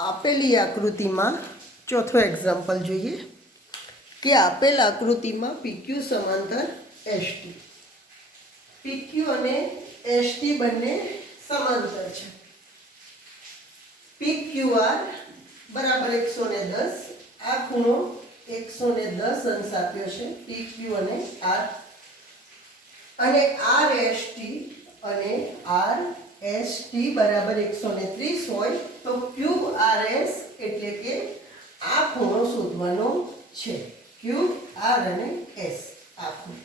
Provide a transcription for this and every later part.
આપેલી આકૃતિમાં ચોથો એક્ઝામ્પલ જોઈએ કે આપેલ આકૃતિમાં પીક્યુ સમાંતર એસટી. પીક્યુ અને એસટી બંને સમાંતર છે. પીક્યુઆર બરાબર 110. આ ખૂણો 110 અંશ આપ્યો છે પીક્યુ અને આર, અને આર એસટી અને આર એસટી બરાબર 130 હોય તો ક્યુ આર એસ એટલે કે આ ખૂણો શોધવાનો છે. ક્યુ આર અને એસ આ ખૂણો.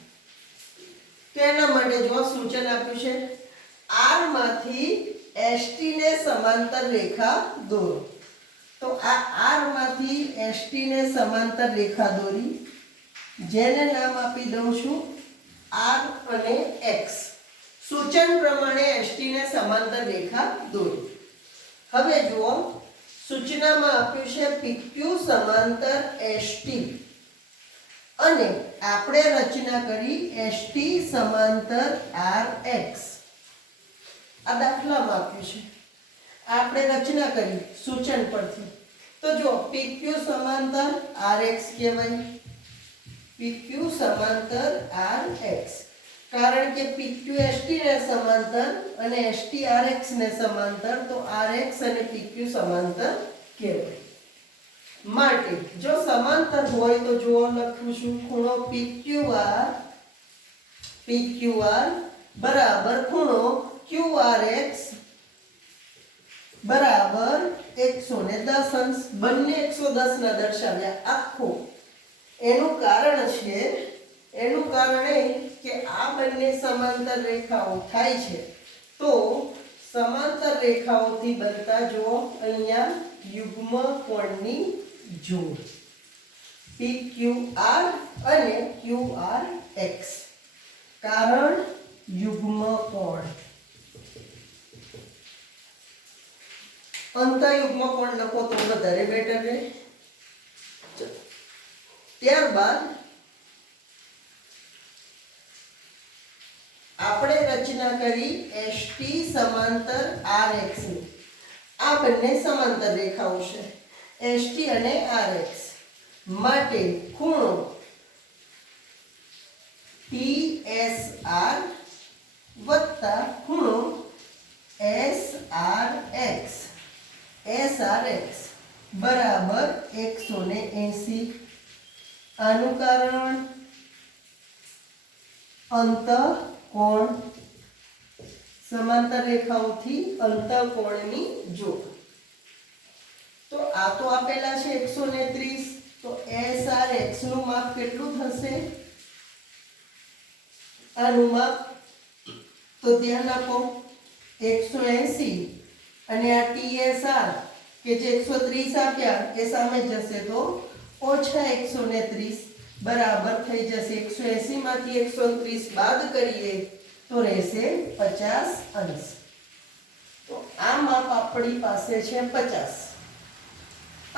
તો એના માટે જો સૂચન આપ્યું છે આર માંથી એસટી ને સમાંતર રેખા દોરો. તો આ આર માંથી એસટી ને સમાંતર રેખા દોરી, જેને નામ આપી દઉં છું આર અને એક્સ. સૂચન પ્રમાણે એસટી ને સમાંતર રેખા દોરી. હવે જુઓ સૂચનામાં આપ્યું છે પીક્યુ સમાંતર એસટી અને આપણે રચના કરી એસટી સમાંતર આર એક્સ. આ દાખલામાં આપ્યું છે, આપણે રચના કરી સૂચન પરથી. તો જો પીક્યુ સમાંતર આર એક્સ કહેવાય, પીક્યુ સમાંતર આર એક્સ, કારણ કે પીક્યુ એસટી ને સમાંતર અને એસટી આર એક્સ ને સમાંતર, તો આર એક્સ અને પીક્યુ સમાંતર કહેવાય. માટે જો સમાંતર હોય તો જો લખું છું ખૂણો પીક્યુઆર બરાબર ખૂણો QRX બરાબર 110 અંશ. બંને 110 ના દર્શાવ્યા આખો. એનું કારણ એ કે આ બંને સમાંતર રેખાઓ થાય છે, તો સમાંતર રેખાઓથી બનતા જો અહીંયા યુગ્મ કોણની જોડ PQR અને QRX. કારણ યુગ્મ કોણ. અંતયુગ્મ કોણ લખો તો વધારે બેટર રહે. ત્યારબાદ આપણે રચના કરી એસટી સમાંતર આરએક્સ ની. આ બંને સમાંતર રેખાઓ છે એસટી અને આરએક્સ. માટે ખૂણો PSR વત્તા ખૂણો SRX બરાબર 180. આનું કારણ અંતઃકોણ. સમાંતર રેખાઓથી અંતઃકોણની જોડ. તો આ તો આપેલા છે 130. તો SRX નું માપ કેટલું થશે? આનું માપ તો ધ્યાન આપો 180 અને આ TSR કે જે 130 આપ્યા એ સામે જશે તો ઓછા 130 બરાબર થઈ જશે. 180 માંથી 130 બાદ કરીએ તો રહેશે 50 અંશ. તો આ માપ આપણી પાસે છે 50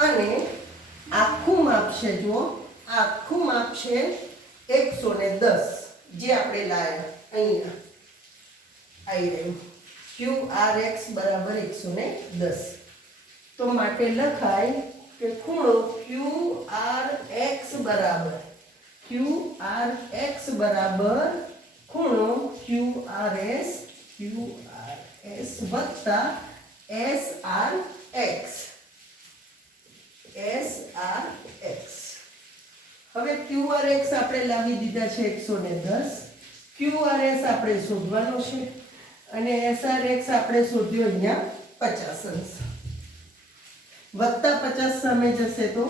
અને આખું માપ છે જો આખું માપ છે 110 જે આપણે લાયા અહીંયા આવી રહ્યું QRX બરાબર 110. તો માટે લખાય કે ખૂણો QRX બરાબર ખૂણો QRS વત્તા SRX. હવે QRX આપણે લાવી દીધા છે 110. QRS આપણે શોધવાનો છે અને SRX આપણે શોધ્યો અહીંયા 50 અંશ. વત્તા 50 સામે જશે તો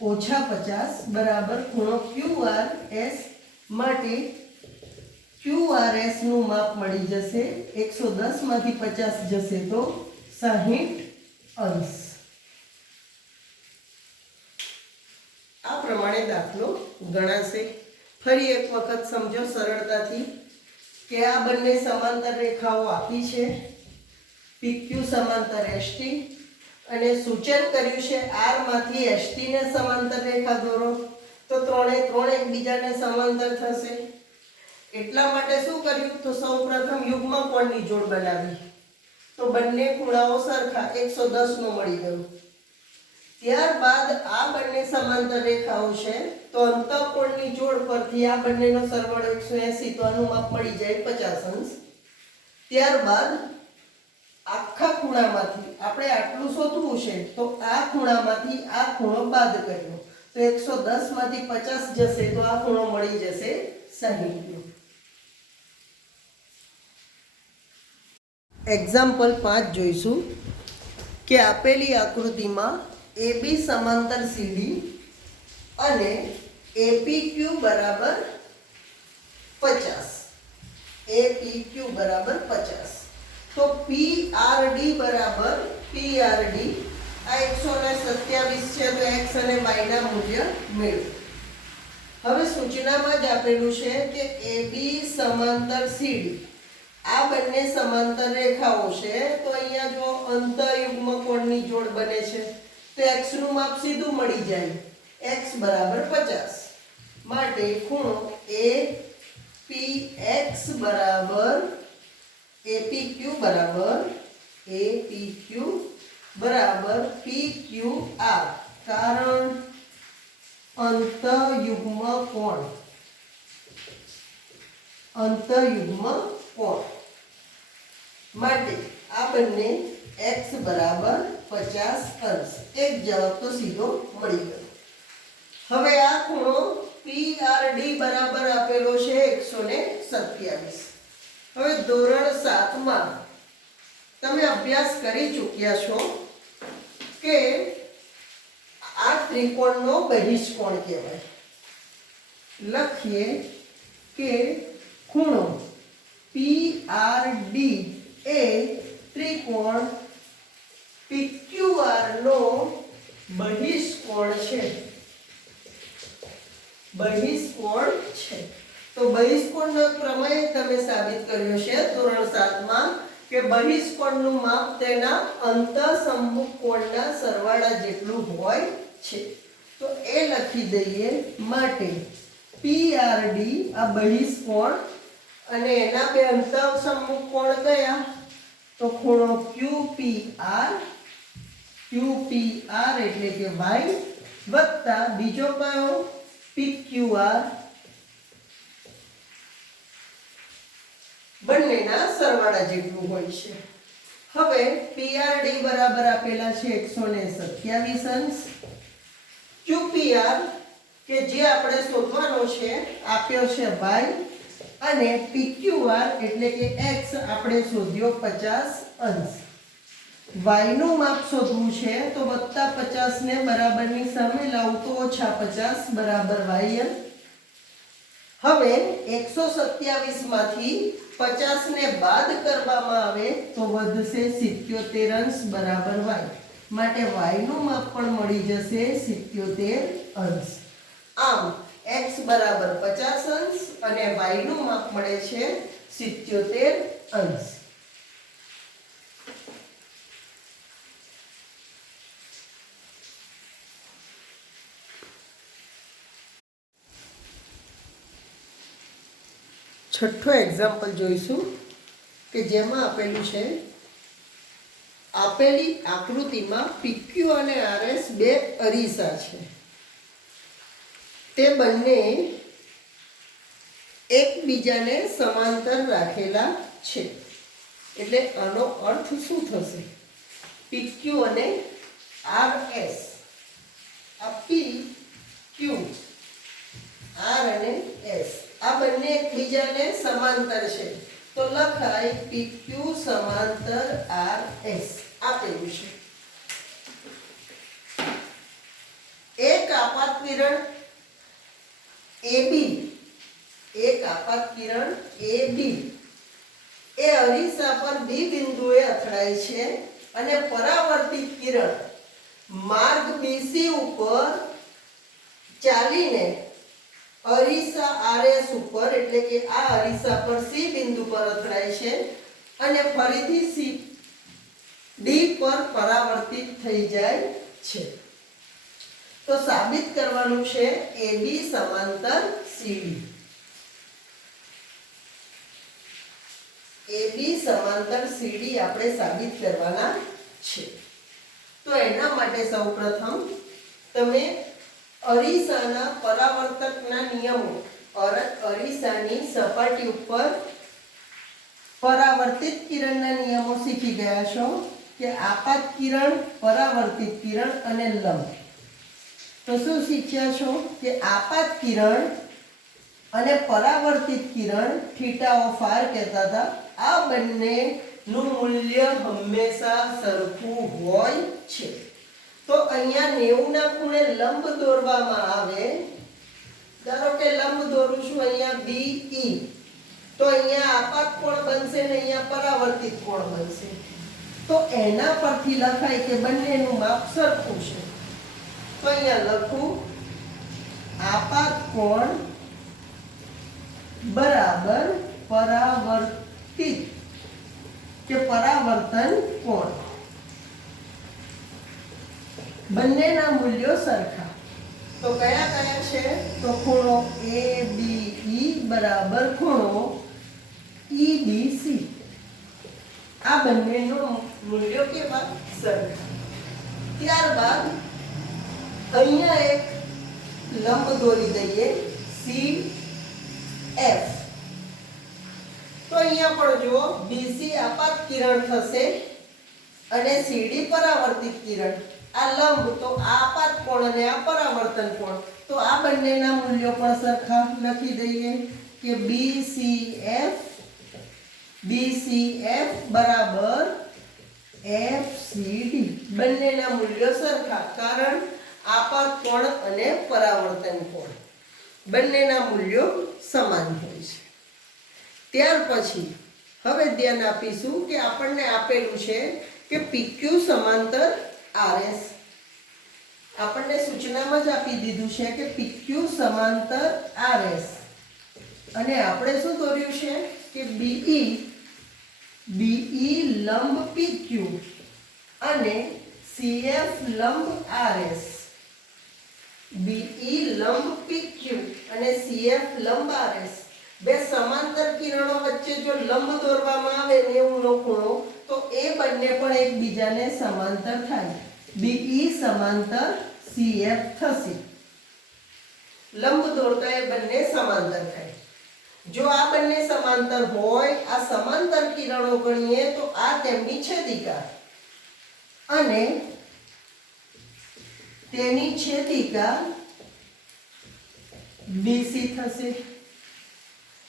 ઓછા 50 બરાબર ખૂણો QRS. માટે QRS નું માપ મળી જશે 110 માંથી 50 જશે તો 60 અંશ. આ પ્રમાણે દાખલો ગણાશે. ફરી એક વખત સમજો સરળતાથી કે આ બંને સમાંતર રેખાઓ આપી છે PQ સમાંતર ST અને સૂચન કર્યું છે R માંથી ST ને સમાંતર રેખા દોરો. તો ત્રણે એકબીજાને સમાંતર થશે. એટલા માટે શું કર્યું તો સૌપ્રથમ યુગ્મ કોણની જોડ બનાવી. તો બંને ખૂણાઓ સરખા 110 નો મળી ગયો। ત્યારબાદ આ બંને સમાંતર રેખાઓ છે તો અંતઃકોણની જોડ પરથી આ બંનેનો સરવાળો 180 તો આનું માપ મળી જાય 50 અંશ। ત્યારબાદ આખા ખૂણામાંથી આપણે આટલું શોધવું છે તો આ ખૂણામાંથી આ ખૂણો બાદ કર્યો તો 110 માંથી 50 જશે તો આ ખૂણો મળી જશે 60। એક્ઝામ્પલ 5 જોઈશું કે આપેલી આકૃતિમાં AB સમાંતર CD અને APQ બરાબર 50 APQ બરાબર 50 તો PRD બરાબર PRD આ 127 છે તો x અને y ના મૂલ્ય મેળવો। હવે સૂચનામાં જ આપેલું છે કે AB સમાંતર CD આ બંને સમાંતર રેખાઓ છે તો અહીંયા જો અંતઃયુગ્મ કોણની જોડ બને છે તો x નું માપ સીધું મળી જાય x બરાબર 50 માટે ખૂણો APX બરાબર APQ બરાબર PQR કારણ અંતઃયુગ્મ કોણ માટે આ બંને x બરાબર 50 અંશ। એક જવાબ તો સીધો મળી ગયો। હવે આ ખૂણો PRD બરાબર આપેલો છે 127। હવે ધોરણ 7 માં તમે અભ્યાસ કરી ચૂક્યા છો કે આ ત્રિકોણનો બહિષ્કોણ કહેવાય। લખીએ કે ખૂણો PRD એ ત્રિકોણ PQR નો બહિષ્કોણ છે। તો બહિષ્કોણનો પ્રમેય તમે સાબિત કર્યો છે ધોરણ 7 માં કે બહિષ્કોણનું માપ તેના અંતઃસંમુખ કોણના સરવાળા જેટલું હોય છે। તો એ લખી દઈએ માટે PRD આ બહિષ્કોણ અને એના બે અંતઃસંમુખ કોણ કયા તો ખૂણો QPR એટલે કે y વત્તા બીજો કયો PQR બંનેના સરવાળા જેટલું હોય છે। હવે PRD બરાબર આપેલા છે 127 અંશ QPR કે જે આપણે શોધવાનો છે આપ્યો છે y અને PQR એટલે કે x આપણે શોધ્યો 50 અંશ। y નું માપ શોધવું છે તો +50 ને બરાબરની સામે લાવું તો -50 બરાબર yn। હવે 127 માંથી 50 ને બાદ કરવામાં આવે તો વધશે 77 અંશ બરાબર y માટે y નું માપ પણ મળી જશે 77 અંશ। આમ x બરાબર 50 અંશ અને y નું માપ મળે છે 77 અંશ। છઠ્ઠો એક્ઝામ્પલ જોઈશું કે જેમાં આપેલું છે આપેલી આકૃતિમાં PQ અને RS બે અરીસા છે તે બંને એકબીજાને સમાંતર રાખેલા છે। એટલે આનો અર્થ શું થશે PQ અને RS આ PQ R અને S આ બંને એકબીજાને સમાંતર છે તો લખાય PQ સમાંતર RS આપેલું છે। એક આપાત કિરણ AB એ અરીસા પર B બિંદુએ અથડાય છે અને પરાવર્તિત કિરણ માર્ગ BC ઉપર ચાલીને અરીસા RS ઉપર એટલે કે આ અરીસા પર C બિંદુ પર અથડાય છે અને ફરીથી C D પર પરાવર્તિત થઈ જાય છે। તો સાબિત કરવાનું છે AB સમાંતર CD। AB સમાંતર CD આપણે સાબિત કરવાના છે. તો એના માટે સૌપ્રથમ તમે અરીસાના પરાવર્તકના નિયમો અરીસાની સપાટી ઉપર પરાવર્તિત કિરણના નિયમો શીખી ગયા છો કે આપાત કિરણ, પરાવર્તિત કિરણ અને લંબ. તો શું શીખ્યા છો કે આપાત કિરણ અને પરાવર્તિત કિરણ થીટા ઓફ r કહેતા હતા. આ બંનેનું મૂલ્ય હંમેશા સરખું હોય છે. તો અહીંયા 90 ના ખૂણે લંબ દોરવામાં આવે. ધારો કે લંબ દોરું છું અહીંયા BE, તો અહીંયા આપાત કોણ બનશે ને અહીંયા પરાવર્તિત કોણ બનશે. તો એના પરથી લખાય કે બંનેનું માપ સરખું છે. તો અહીંયા લખું આપાત કોણ બરાબર પરાવર્તિત કે પરાવર્તન કોણ, બંનેના મૂલ્યો સરખા. તો કયા કયા છે? તો ખૂણો ABE બરાબર ખૂણો EBC. આ બંનેનું મૂલ્યો કેવા? સરખા. ત્યારબાદ અહીંયા એક લંબ દોરી દઈએ CF. તો અહીંયા પણ જુઓ BC આપાત કિરણ થશે અને CD પરાવર્તિત કિરણ. આ લંબ તો આ આપાત કોણ અને આ પરાવર્તન કોણ. તો આ બંનેના મૂલ્યો પણ સરખા. લખી દઈએ કે BCF બરાબર FCD. બંનેના મૂલ્યો સરખા, કારણ આપાત કોણ અને પરાવર્તન કોણ બંનેના મૂલ્યો સમાન હોય છે. ત્યાર પછી હવે ધ્યાન આપીશું કે આપણને આપેલું છે કે PQ સમાંતર RS. આપણને સૂચનામાં જ આપી દીધું છે કે PQ સમાંતર RS અને આપણે શું દોર્યું છે કે BE લંબ PQ અને CF લંબ RS. BE લંબ PQ અને CF લંબ RS બે સમાંતર કિરણો વચ્ચે જો લંબ દોરવામાં આવે 90 નો ખૂણો, તો એ બંને પણ એકબીજાને સમાંતર થાય. BE સમાંતર CF થશે. લંબ દોરતા એ બંને સમાંતર થાય. જો આ બંને સમાંતર હોય, આ સમાંતર કિરણો ગણીએ તો આ તેમની છેદિકા અને તેની છેદિકા BC થશે.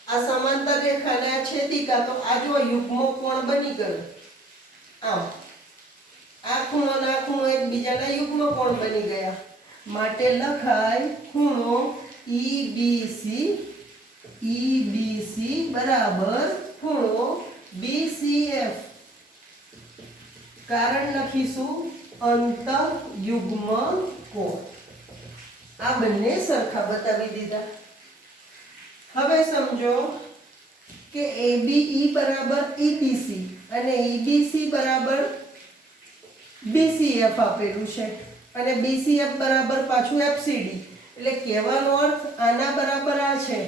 આ સમાંતર રેખા અને આ છેદિકા, તો આ જો યુગ્મ કોણ બની ગયું. આમ આ ખૂણો અને આ ખૂણો એકબીજાના યુગ્મ કોણ બની ગયા. માટે લખાય ખૂણો EBC બરાબર ખૂણો BCF. કારણ લખીશું અંતઃયુગ્મ કોણ. આ બંને સરખા બતાવી દીધા. હવે સમજો કે ABE બરાબર EBC અને EBC બરાબર BCF આપેલું છે અને BCF બરાબર પાછું FCD. એટલે કહેવાનો અર્થ આના બરાબર આ છે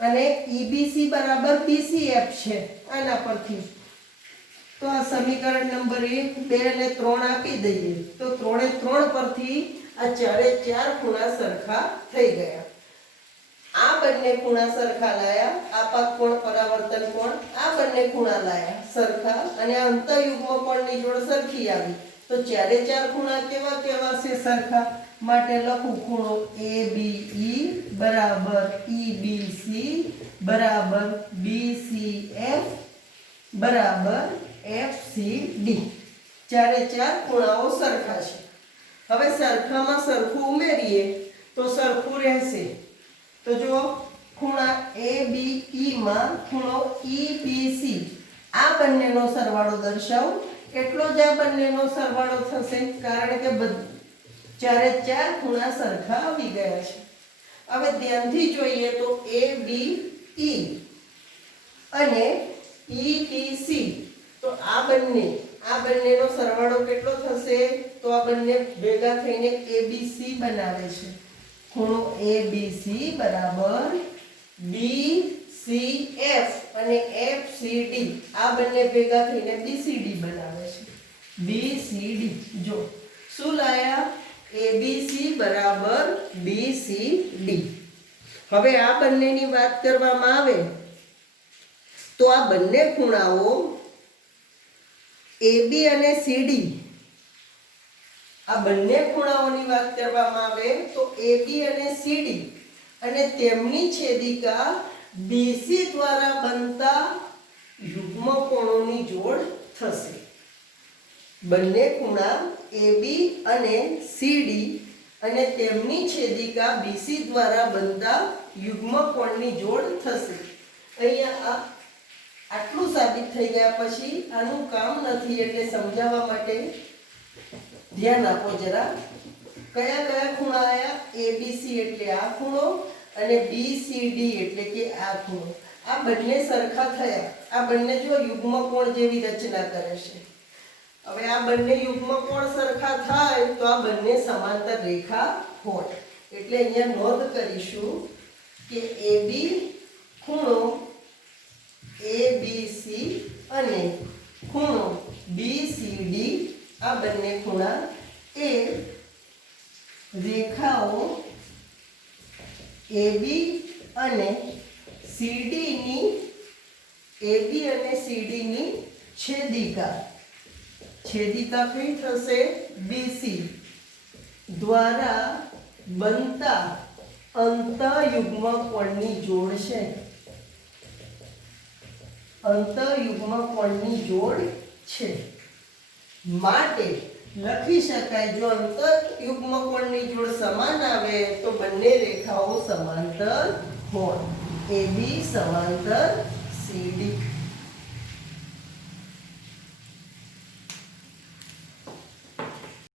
અને EBC બરાબર BCF છે આના પરથી. તો આ સમીકરણ નંબર 1, 2 અને 3 આપી દઈએ તો 3 એ 3 પરથી આ ચારે ચાર ખૂણા સરખા થઈ ગયા. આ બંને ખૂણા સરખા લાયા, આપાત કોણ પરાવર્તન કોણ આ બંને ખૂણા લાયા સરખા અને અંતઃયુગ્મ કોણની જોડ સરખી આવી. તો ચારે ચાર ખૂણા કેવા કેવા છે? સરખા. માટે લખું ખૂણો ABE બરાબર EBC બરાબર BCF બરાબર FCD. ચારે ચાર ખૂણાઓ સરખા છે. હવે સરખામાં સરખું ઉમેરીએ તો સરખું રહેશે. તો જો ખૂણા ABE માં ખૂણો EBC આ બંનેનો સરવાળો દર્શાવો એટલો જ આ બંનેનો સરવાળો થશે, કારણ કે ચારે ચાર ખૂણા સરખા આવી ગયા છે. હવે ધ્યાનથી જોઈએ તો ABE અને EBC, તો આ બંનેનો સરવાળો કેટલો થશે? તો આ બંને ભેગા થઈને ABC બનાવે છે. ખૂણો ABC બરાબર BC CF અને FCD આ બંને ભેગા થઈને BCD બનાવે છે. BCD જો શું લાયા ABC બરાબર BCD. હવે આ બંનેની વાત કરવામાં આવે તો આ બંને ખૂણાઓ AB અને CD, આ બંને ખૂણાઓની વાત કરવામાં આવે તો AB અને CD અને તેમની છેદિકા BC દ્વારા બનતા યુગ્મ કોણોની જોડ થશે. બંને ખૂણા AB અને CD અને તેમની છેદિકા BC દ્વારા બનતા યુગ્મ કોણની જોડ થશે. અહીંયા આટલું સાબિત થઈ ગયા પછી આનું કામ નથી એટલે સમજાવવા માટે ધ્યાન આપો જરા. કયા કયા ખૂણા આયા? ABC એટલે આ ખૂણો અને BCD એટલે કે આ ખૂણો. આ બંને સરખા થયા. આ બંને જો યુગ્મ કોણ જેવી રચના કરે છે. હવે આ બંને યુગ્મ કોણ સરખા થાય તો આ બંને સમાંતર રેખા હોય. એટલે અહીંયા નોંધ કરીશું કે AB ખૂણો ABC અને ખૂણો BCD આ બંને ખૂણા એ રેખાઓ AB અને CD ની છેદિકા કઈ થશે? BC દ્વારા બનતા અંતઃયુગ્મ કોણની જોડ છે. અંતઃયુગ્મ કોણની જોડ છે માટે લખી શકાય જો અંતઃયુગ્મ કોણની જોડ સમાન આવે તો બંને રેખાઓ સમાંતર હોય. AB સમાંતર CD.